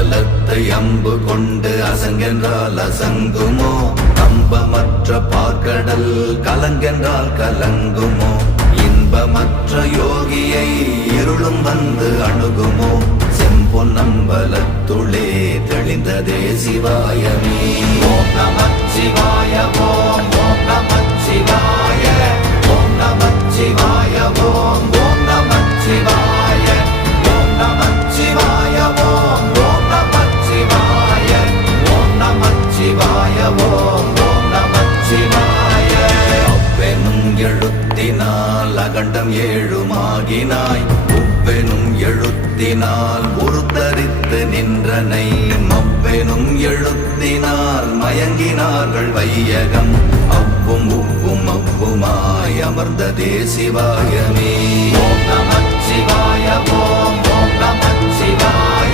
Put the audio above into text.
அம்பலத்தை அம்பு கொண்டு அசங்கென்றால் அசங்குமோ? கம்பமற்ற பார்க்கடல் கலங்கென்றால் கலங்குமோ? இன்பமற்ற யோகியை இருளும் வந்து அணுகுமோ? செம்பொன்னம்பலத்துளே தெளிந்ததே சிவாயமே. ஓம் நமச்சிவாய ஓம் ஓம் நமச்சிவாய ஓம் நமச்சிவாய ஓம் ஓம் நமச்சிவாய ஓம் நமச்சிவாய ஓம் ஓம் நமச்சிவாய ஓம் நமச்சிவாய ஓம் ஓம் நமச்சிவாய. அவ்வெனும் எழுத்தினால் அகண்டம் ஏழுமாகினாய், உவ்வெனும் எழுத்தினால் உருத்தரித்து நின்றனை, மவ்வெனும் எழுத்தினால் மயங்கினார்கள் வையகம், அவ்வும் உவ்வும் அவ்வுமாய் அமர்ந்ததே சிவாயமே. ஓம் நமச்சிவாய ஓம் ஓம் நமச்சிவாய